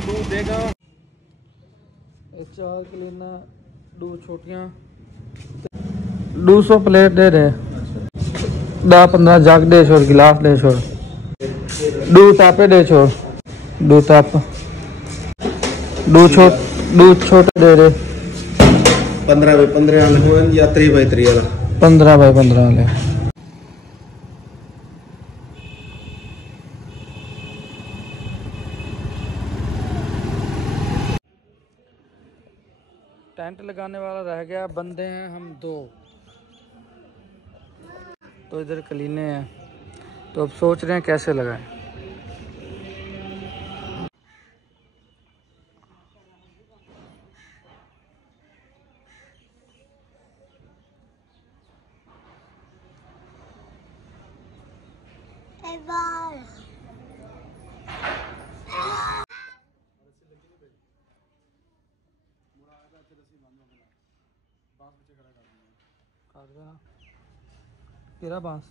दूध देगा 4 के लेना 2 छोटियाँ 200 प्लेट दे रहे 10-15 जग दे छोड़ गिलास दे छोड़ 2 तापे दे छोड़ 2 ताप 2 छोटे दे रहे 15 बाई 15 वाले या 3 बाई 3 वाला 15 बाई 15 वाले। टेंट लगाने वाला रह गया, बंदे हैं हम 2, तो इधर कलीने हैं, तो अब सोच रहे हैं कैसे लगाएं। तेरा बांस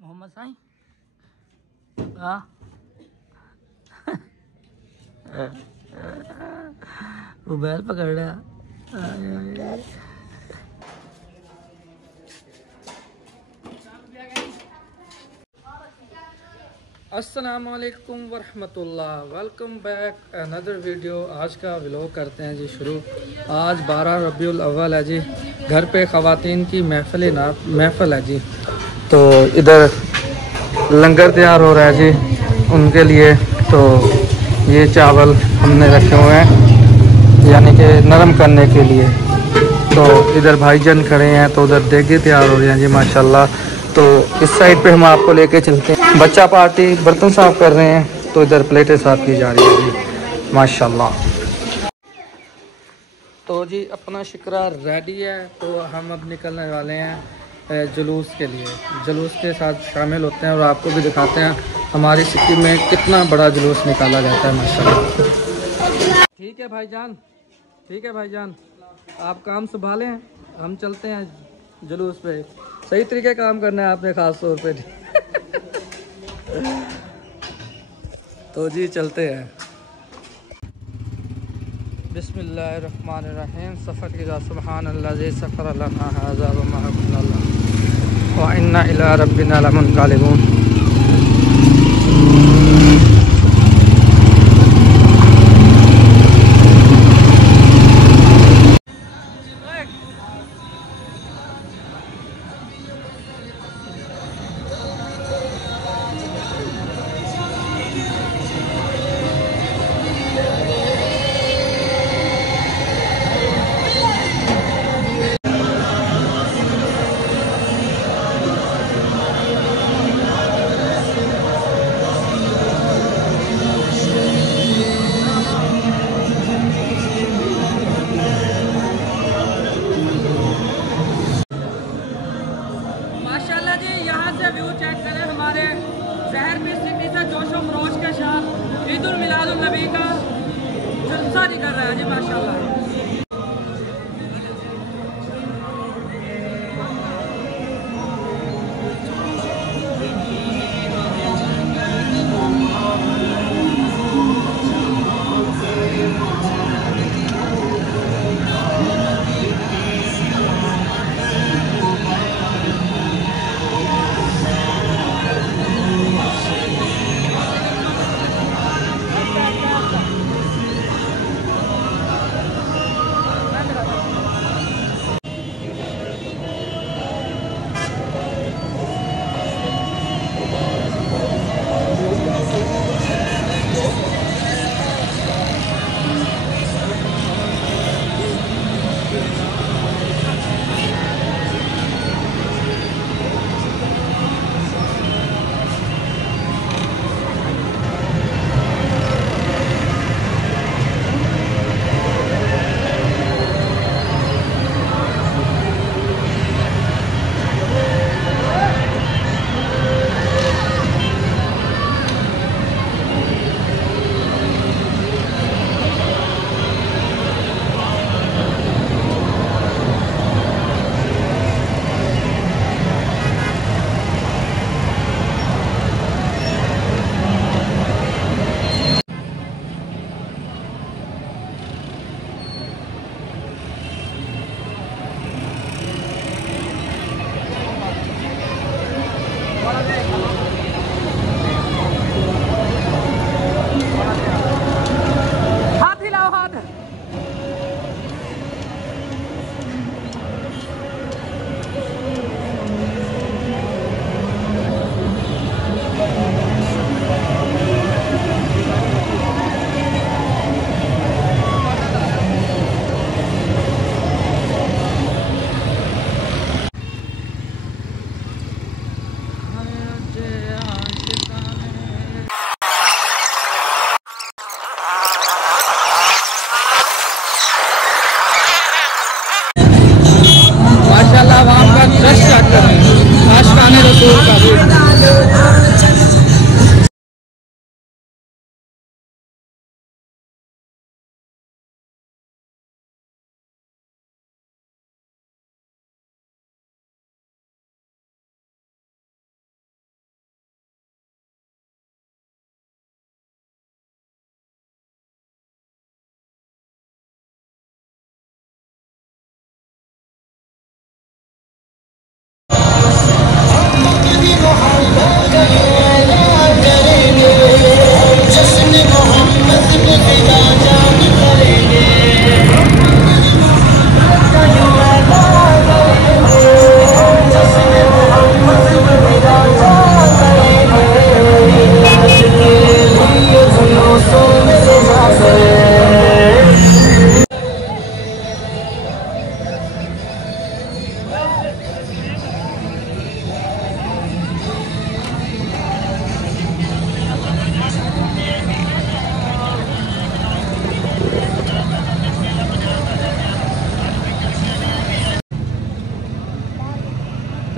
मोहम्मद साईं हाँ वो बैल पकड़ रहा। अस्सलामुअलैकुम वरहमतुल्लाह, वेलकम बैक अनदर वीडियो। आज का व्लॉग करते हैं जी शुरू। आज 12 रबीउल अव्वल है जी, घर पे ख़वातीन की महफ़िल है जी, तो इधर लंगर तैयार हो रहा है जी उनके लिए। तो ये चावल हमने रखे हुए हैं यानी कि नरम करने के लिए। तो इधर भाईजान खड़े हैं, तो उधर देगे तैयार हो रहे हैं जी माशाल्लाह। तो इस साइड पे हम आपको लेके चलते हैं। बच्चा पार्टी बर्तन साफ़ कर रहे हैं, तो इधर प्लेटें साफ़ की जा रही है जी माशाल्लाह। तो जी अपना शिकरा रेडी है, तो हम अब निकलने वाले हैं जुलूस के लिए। जुलूस के साथ शामिल होते हैं और आपको भी दिखाते हैं हमारी सिटी में कितना बड़ा जुलूस निकाला जाता है माशाल्लाह। ठीक है भाईजान, ठीक है भाईजान, आप काम संभालें, हम चलते हैं जुलूस पे। सही तरीके काम करना है आपने ख़ास तौर पे। तो जी चलते हैं। बिस्मिल्लाहिर्रहमानिर्रहीम। सफ़र इज़ा सुब्हानल्लाज़ी सफ़र लना हाज़ा व मा कुन्ना व इन्ना इला रब्बिना लमुनक़लिबून। ईद-उल मिलादुन्नबी का जलसा निकल रहा है जी माशाल्लाह।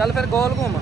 चल फिर गोल घूम।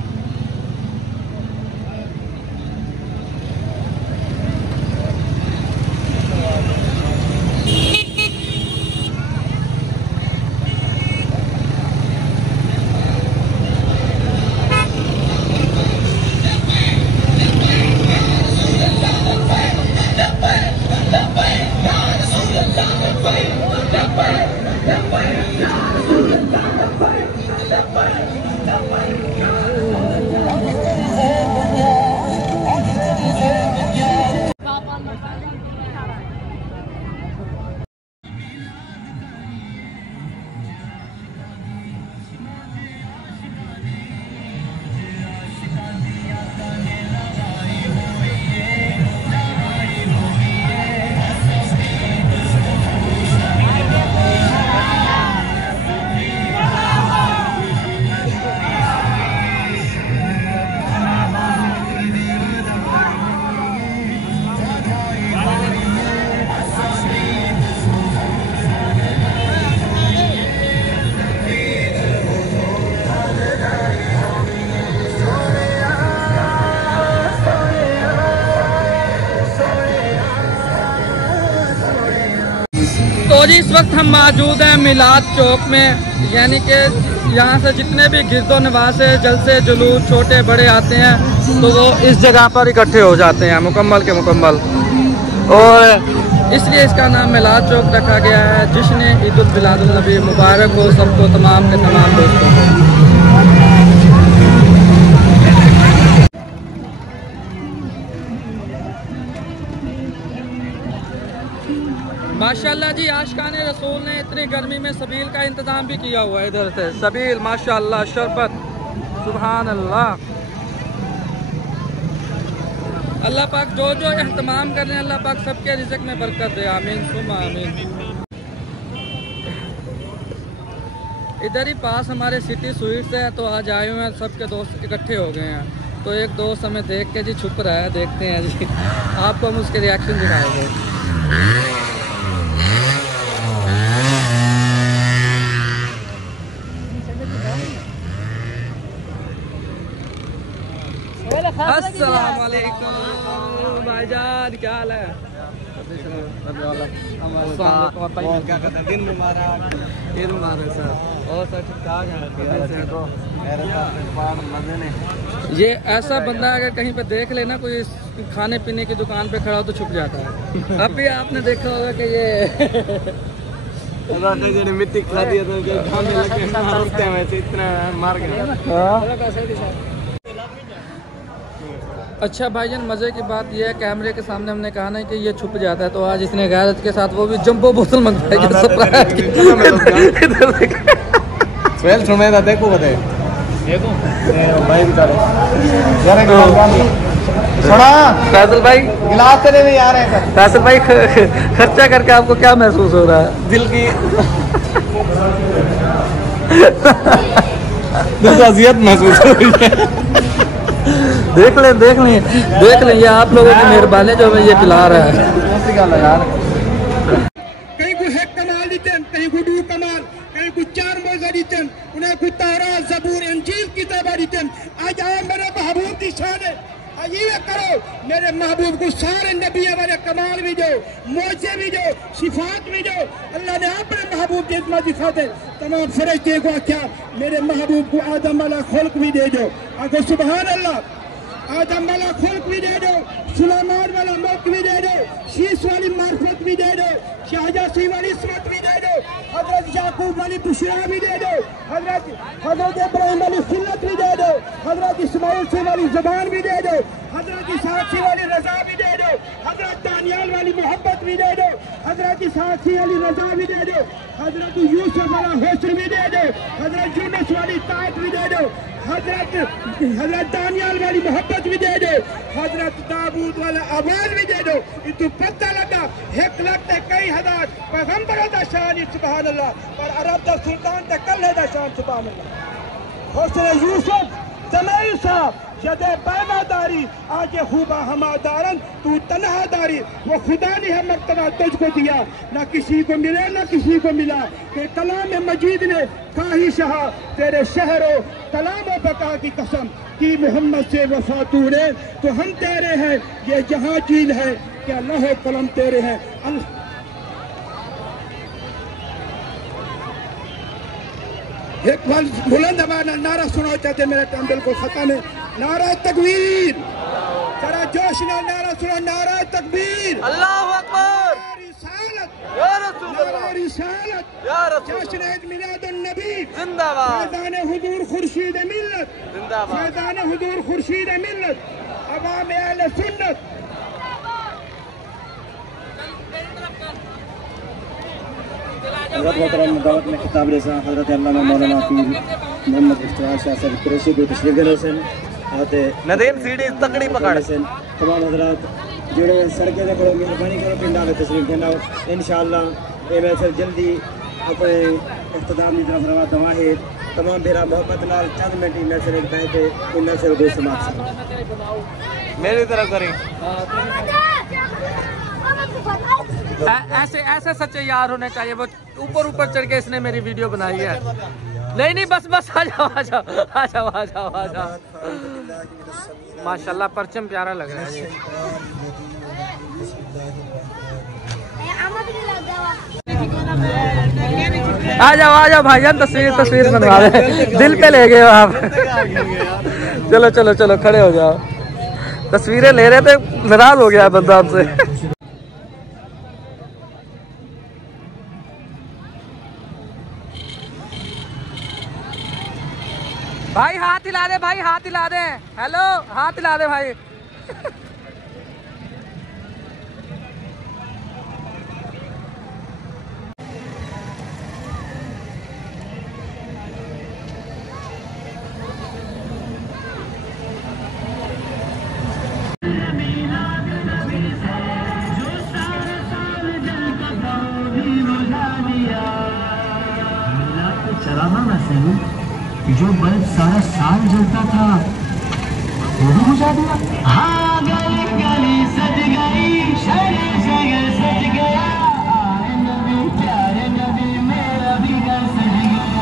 तो जी इस वक्त हम मौजूद हैं मिलाद चौक में, यानी कि यहाँ से जितने भी गिरदो नवास है, जलसे जुलूस छोटे बड़े आते हैं तो वो इस जगह पर इकट्ठे हो जाते हैं मुकम्मल के मुकम्मल, और इसलिए इसका नाम मिलाद चौक रखा गया है। जश्न ईद उल मिलादुन नबी मुबारक हो सबको, तमाम के तमाम दोस्तों को। माशाल्लाह जी आशिकाने रसूल ने इतनी गर्मी में सबील का इंतज़ाम भी किया हुआ है। इधर से सबील माशाल्लाह, शरबत, सुभान अल्लाह। अल्लाह पाक जो जो एहतमाम कर रहे हैं, अल्लाह पाक सबके रिज़्क़ में बरकत दे, आमीन सुम्मा आमीन। इधर ही पास हमारे सिटी स्वीट्स है, तो आज आए हुए हैं, सबके दोस्त इकट्ठे हो गए हैं। तो एक दोस्त हमें देख के जी छुप रहा है, देखते हैं जी आपको हम उसके रिएक्शन दिखाएंगे। अस्सलाम वालेकुम भाईजान, क्या हाल है? दिन मुबारक, ईद मुबारक सर। और सर ठीक ठाक है? ये ऐसा बंदा अगर कहीं पे देख लेना कोई खाने पीने की दुकान पे खड़ा हो तो छुप जाता है। अभी आपने देखा होगा कि ये मिट्टी खा दिया तो खाने लगे वैसे इतना मार गया। अच्छा भाईजान, मज़े की बात यह है कैमरे के सामने हमने कहा ना कि ये छुप जाता है, तो आज इसने गैरत के साथ वो भी जंबो बोतल मंगवाई है सरप्राइज की। स्वेल सुने था, देखो बताए देखो भाई बेचारे सुना फैसल भाई गिलास तेरे नहीं आ रहे हैं। फैसल भाई खर्चा करके आपको क्या महसूस हो रहा है? दिल की अजियत महसूस हो रही है। देख लें ये आप लोगों की मेहरबानी जो हमें ये पिला रहा है। कहीं को है कमाल दीतन, कहीं को दू कमाल, कहीं को चार मौजा दीतन, उन्हें को तौरात ज़बूर इंजील किताब दीतन। आज आए मेरे महबूब की शान है, आज ये करो मेरे महबूब को सारे नबी वाले कमाल भी दो, मौजे भी दो, सिफात भी दो। अल्लाह ने अपने महबूब की इज़्ज़त दिखाते तमाम फरिश्ते को क्या मेरे महबूब को आदम वाला खुल्क भी दे दो। आगे सुभान अल्लाह, आदम वाला खुल्क भी दे दो, सुलेमान वाला मौक भी दे दो, शीश वाली मार्फत भी दे दो, शाहजहां वाली इस्मत भी दे दो, हजरत याकूब वाली बुशरा भी दे दो, हजरत इब्राहिम वाली खिल्लत भी दे दो, हजरत इस्माइल से वाली ज़बान भी दे दो, हजरत इसहाक़ वाली रज़ा भी दे दो, हजरत दानियाल वाली मोहब्बत भी दे दो, हजरत इसहाक़ वाली रज़ा भी दे दो, हजरत यूसुफ वाला हुस्न भी दे दो, हजरत यूनुस वाली ताकत भी दे दो, हजरत दानियाल वाली मोहब्बत भी दे दो, हजरत दाऊद वाला आवाज भी दे दो। इतो पता लगा एक लगता कई हजार पैगंबर दा शान सुभान अल्लाह, और अरब दा सुल्तान दा कल दा शान सुभान अल्लाह। हुस्न यूसुफ समय साहब जदे पैदादारी आज खूबा हमादारन तू तनहादारी वो खुदा ने है मर्तबा तुझको दिया ना किसी को मिले ना किसी को मिला कि कलाम मजीद ने काही शाह तेरे शहरों कलामों बका की कसम की मोहम्मद से वफा तूने तो हम तेरे हैं ये जहां चीज है क्या लौह कलम तेरे हैं। एक बार बुलंद आवाज़ नारा सुनाओ चाहते मेरा टाइम बिल्कुल खत्म है। नारा तकबीर जरा जोश ना नारा सुना नारा तकबीर अल्लाहु अकबर रिसालत या रसूल नारा रिसालत या रसूल जश्न ईद मिलादुन नबी जिंदाबाद फैज़ान हुजूर खुर्शीद मिल्लत जिंदाबाद फैज़ान हुजूर खुर्शीद मिल्लत अवाम अहले सुन्नत। हज़रत मोहतरम दावत में खिताब रज़ा हज़रत अल्लामा मौलाना पीर मोहम्मद इफ्तिखार शाह साहब कुरैशी को तशरीफ दे रहे आते नदीम सीढ़ी तकड़ी पकड़ तमाम हज़रात जोड़े सड़कें दे बड़ो मेहरबानी करो पिंड आके तशरीफ देना इंशाअल्लाह ये महफिल जल्दी अपने इख्तिताम की तरफ रवा दवा है। तमाम बेरा मोहब्बत नाल चंद मिनट ही महफिल एक बैठे इन महफिल को समाप्त मेरी तरफ करें। ऐसे ऐसे सच्चे यार होने चाहिए। वो ऊपर ऊपर चढ़ के इसने मेरी वीडियो बनाई है। नहीं नहीं बस बस आ जाओ आ जाओ आ जाओ आ जाओ आ जाओ। माशाल्लाह परचम प्यारा लग रहा है ये। आ जाओ भाईजान तस्वीर बनवा रहे दिल पे ले गए हो आप। चलो चलो चलो खड़े हो जाओ। तस्वीरें ले रहे थे नाराज हो गया बंदा आपसे। भाई हाथ हिला दे भाई हाथ हिला दे। हेलो हाथ हिला दे भाई। जो बल्ब सारा साल जलता था वो भी बुझा दिया। हाँ गली गली सज गई शहर शहर सज गया आए नबी प्यारे नबी मेरा भी घर सज गया।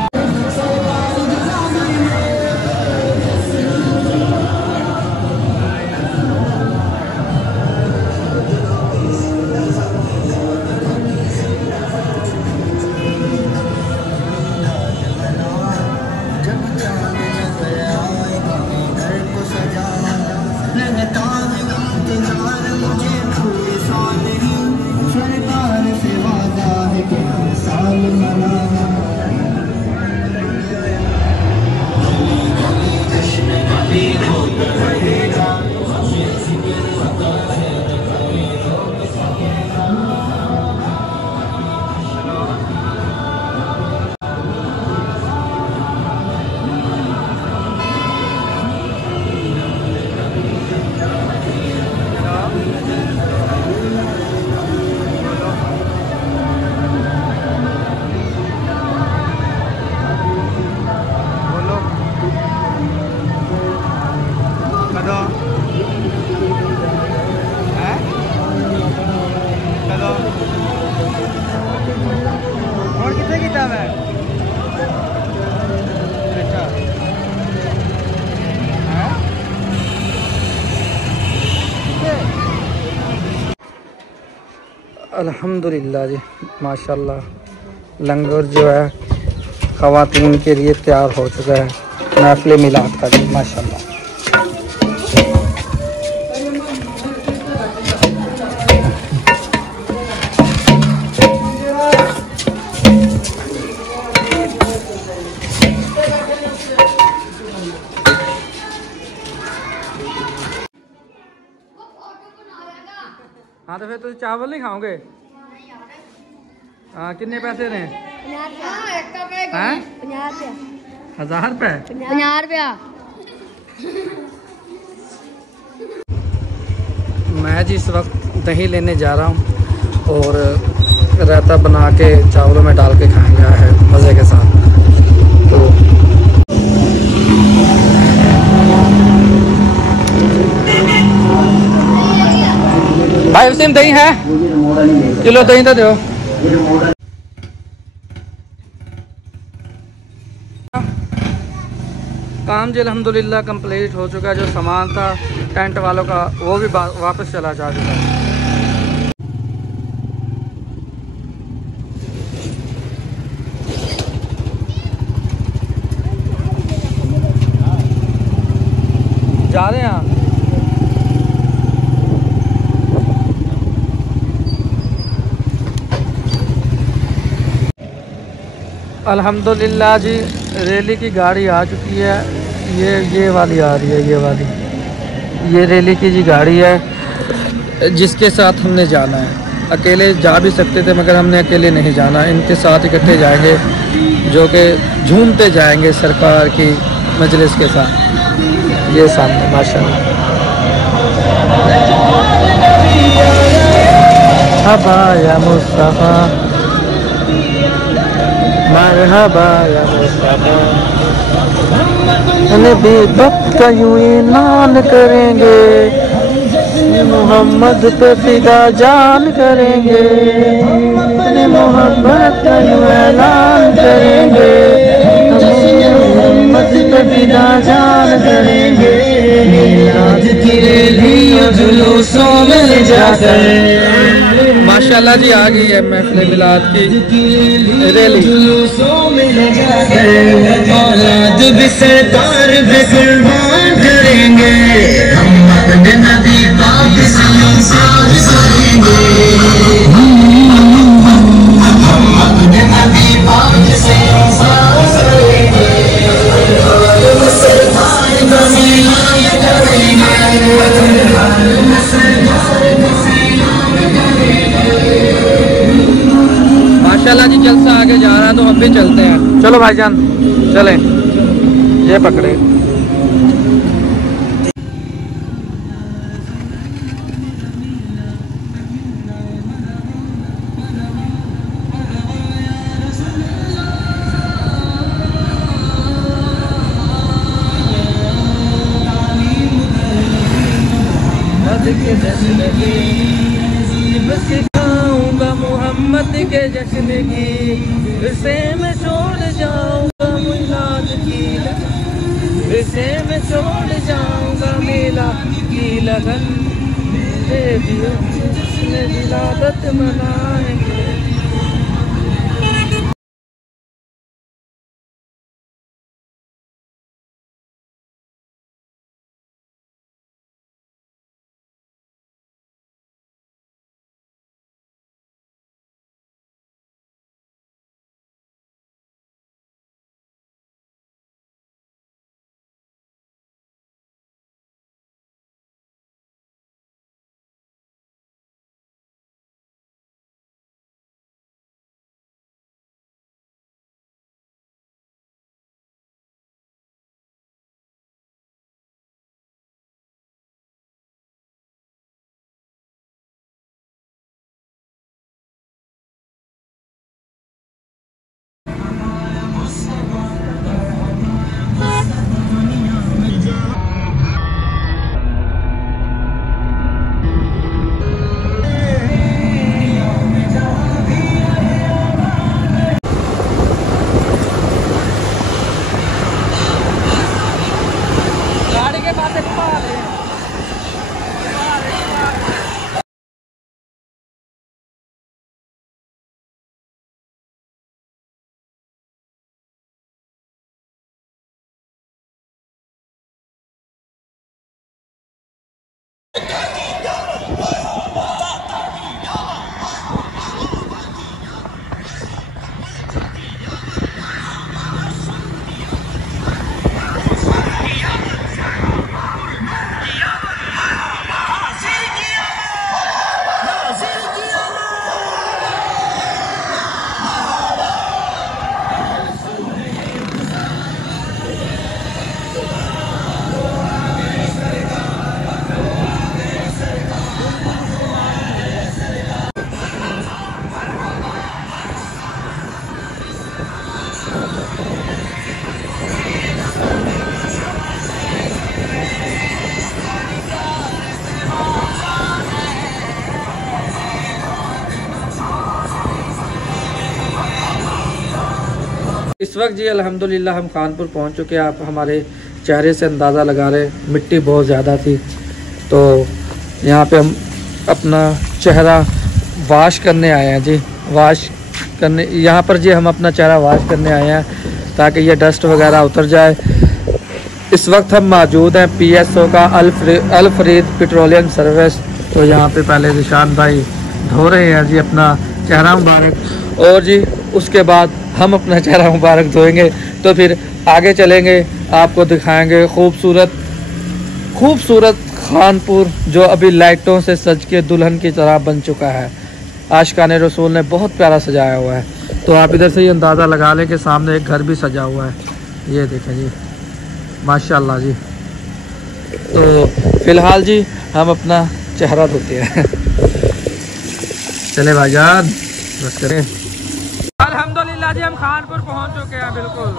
और कितने किताब है? अच्छा अल्हम्दुलिल्लाह जी माशाल्लाह लंगर जो है ख़वातीन के लिए तैयार हो चुका है। महफ़िल मिलाद का जी माशाल्लाह। हाँ तो फिर तुम चावल नहीं खाओगे? हाँ कितने पैसे रहे? 1000 रुपये। 50 रुपया। मैं जी इस वक्त दही लेने जा रहा हूँ और रायता बना के चावलों में डाल के खाएंगे है मज़े के साथ। तो भाई वसीम दही है, किलो दही तो दो। काम जी अल्हम्दुलिल्लाह कंप्लीट हो चुका है। जो सामान था टेंट वालों का वो भी वापस चला जा चुका है। जा रहे हैं अल्हम्दुलिल्लाह जी। रैली की गाड़ी आ चुकी है। ये वाली आ रही है, ये वाली, ये रैली की जी गाड़ी है जिसके साथ हमने जाना है। अकेले जा भी सकते थे मगर हमने अकेले नहीं जाना, इनके साथ इकट्ठे जाएंगे जो कि झूमते जाएंगे सरकार की मजलिस के साथ। ये सामने माशाल्लाह मरहबा या मुस्तफा, मरहबा या मुस्तफा। नबी वक्त का यूं ऐलान करेंगे, मोहम्मद पे फिदा जान करेंगे, मोहम्मद का यूं ऐलान करेंगे, मोहम्मद पे फिदा जान करेंगे। आज की रैली जुलूसों में जाकर माशाल्लाह जी आ गई है महफिल मिलाद की रैली। जुलूसों में जाकर औलाद भी सरकार पे कुर्बान करेंगे, हम अपने नबी पाक से इंसार करेंगे, हम अपने नबी पाक से इंसार करेंगे, सरकार का मिलान करेंगे। माशाल्लाह जी जलसा आगे जा रहा है तो हम भी चलते हैं। चलो भाईजान चलें, ये पकड़े। सिखाऊंगा मोहम्मद के जश्न की, इसे मैं छोड़ जाऊंगा मिलाद की, इसे मैं छोड़ जाऊंगा मिलाद की लगन, जश्न विलादत मनाएंगे। इस वक्त जी अल्हम्दुलिल्लाह हम खानपुर पहुंच चुके हैं। आप हमारे चेहरे से अंदाज़ा लगा रहे, मिट्टी बहुत ज़्यादा थी, तो यहाँ पे हम अपना चेहरा वाश करने आए हैं जी। वाश करने यहाँ पर जी हम अपना चेहरा वाश करने आए हैं ताकि ये डस्ट वगैरह उतर जाए। इस वक्त हम मौजूद हैं PSO का अल फरीद पेट्रोलियम सर्विस। तो यहाँ पे पहले निशान भाई धो रहे हैं जी अपना चेहरा मुबारक, और जी उसके बाद हम अपना चेहरा मुबारक धोएंगे। तो फिर आगे चलेंगे, आपको दिखाएंगे खूबसूरत खानपुर जो अभी लाइटों से सज के दुल्हन की तरह बन चुका है। आशिकाने रसूल ने बहुत प्यारा सजाया हुआ है। तो आप इधर से ही अंदाज़ा लगा लें कि सामने एक घर भी सजा हुआ है, ये देखें जी, माशाल्लाह जी। तो फ़िलहाल जी हम अपना चेहरा धोते हैं। चले भाईजान, बस करें। अल्हम्दुलिल्लाह जी हम खानपुर पहुंच चुके हैं बिल्कुल।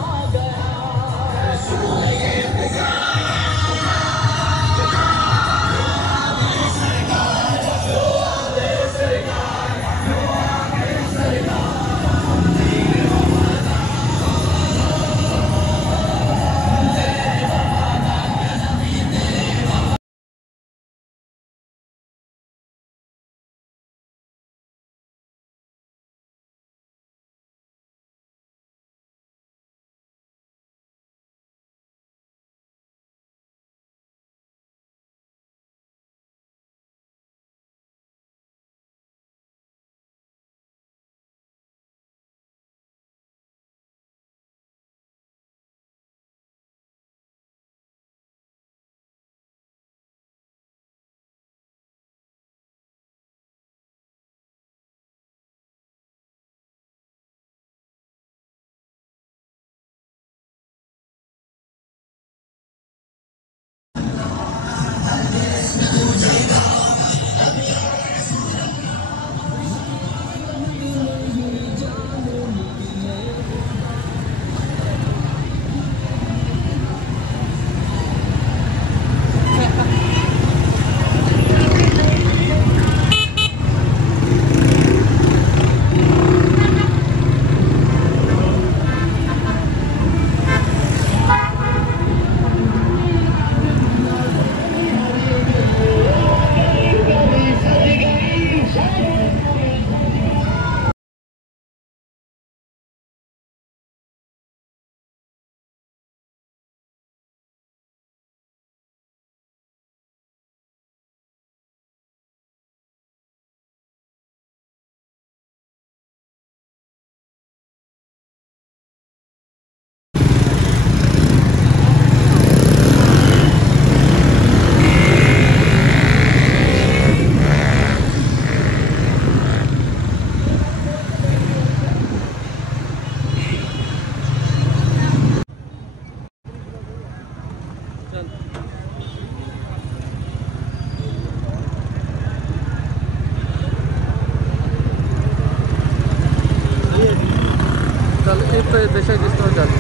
बेशक जिस तरह जाते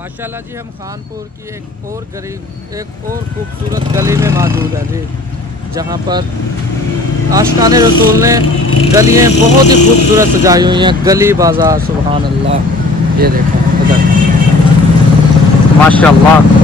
माशाल्लाह जी, हम खानपुर की एक और खूबसूरत गली में मौजूद है जी, जहाँ पर आशिकाने रसूल ने गलियाँ बहुत ही खूबसूरत सजाई हुई हैं। गली बाजार सुभान अल्लाह, ये देखो इधर माशाल्लाह।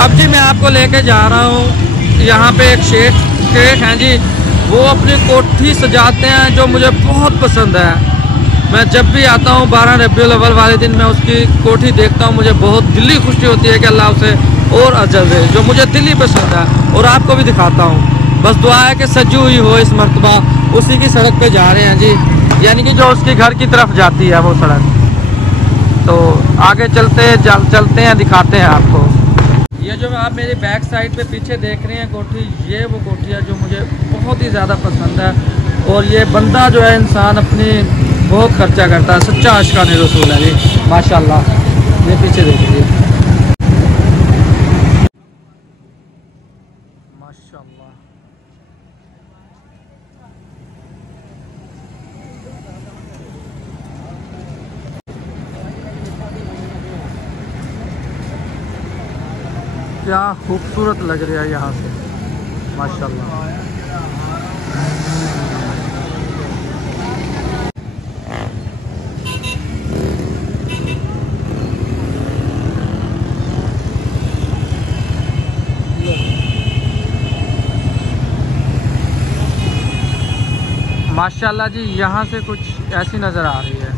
अब जी मैं आपको लेके जा रहा हूँ, यहाँ पे एक शेख हैं जी, वो अपनी कोठी सजाते हैं जो मुझे बहुत पसंद है। मैं जब भी आता हूँ 12 रबीउल अव्वल वाले दिन मैं उसकी कोठी देखता हूँ, मुझे बहुत दिली खुशी होती है कि अल्लाह उसे और अजर दे, जो मुझे दिली पसंद है। और आपको भी दिखाता हूँ, बस दुआ है कि सजी हुई हो इस मरतबा। उसी की सड़क पे जा रहे हैं जी, यानी कि जो उसके घर की तरफ जाती है वो सड़क। तो आगे चलते हैं, दिखाते हैं आपको। ये जो आप मेरी बैक साइड पे पीछे देख रहे हैं कोठी, ये वो कोठी है जो मुझे बहुत ही ज़्यादा पसंद है। और ये बंदा जो है इंसान अपनी बहुत खर्चा करता है, सच्चा आशिकाने रसूल है जी माशाल्लाह। ये पीछे देखिए माशाल्लाह। क्या खूबसूरत लग रहा है यहाँ से माशाल्लाह। माशाल्लाह जी, यहाँ से कुछ ऐसी नज़र आ रही है।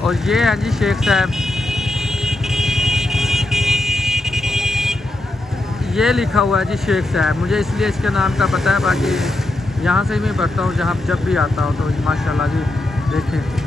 और ये है जी शेख साहब, ये लिखा हुआ है जी शेख साहब, मुझे इसलिए इसके नाम का पता है, बाकी यहाँ से ही मैं पढ़ता हूँ जहाँ जब भी आता हूँ। तो माशाल्लाह जी देखें।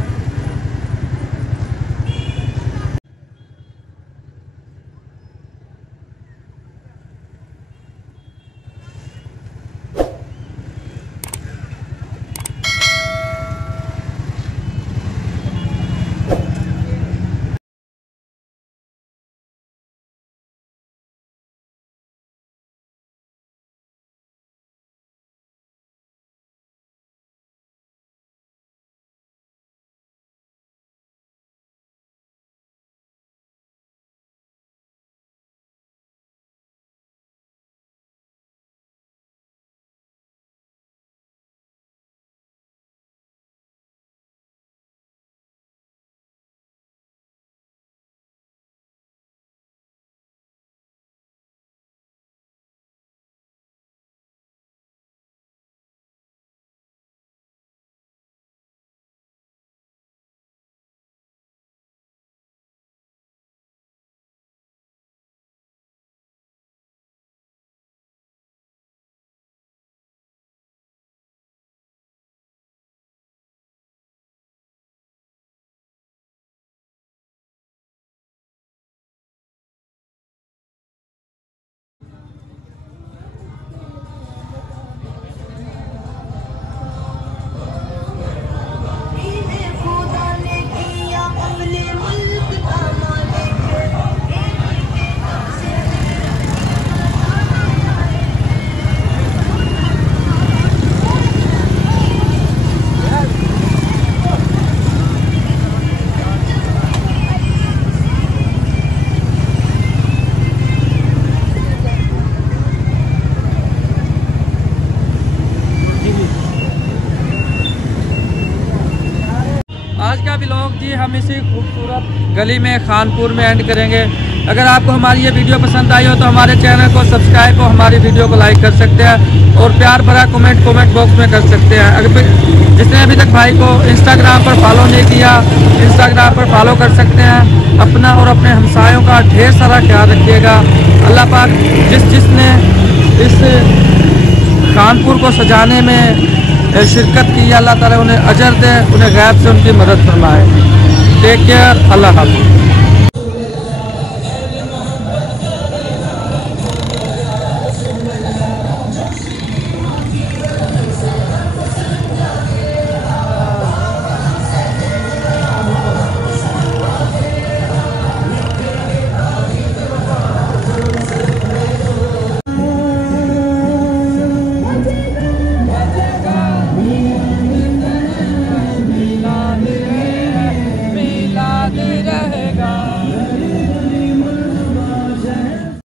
व्लॉग जी हम इसी खूबसूरत गली में खानपुर में एंड करेंगे। अगर आपको हमारी ये वीडियो पसंद आई हो तो हमारे चैनल को सब्सक्राइब और हमारी वीडियो को लाइक कर सकते हैं और प्यार भरा कमेंट बॉक्स में कर सकते हैं। अगर जिसने अभी तक भाई को इंस्टाग्राम पर फॉलो नहीं किया, इंस्टाग्राम पर फॉलो कर सकते हैं। अपना और अपने हमसायों का ढेर सारा ख्याल रखिएगा। अल्लाह पाक जिसने इस कानपुर को सजाने में शिरकत की, अल्लाह ताला उन्हें अजर दे, उन्हें गैब से उनकी मदद फरमाए। टेक केयर, अल्लाह हाफ़िज़।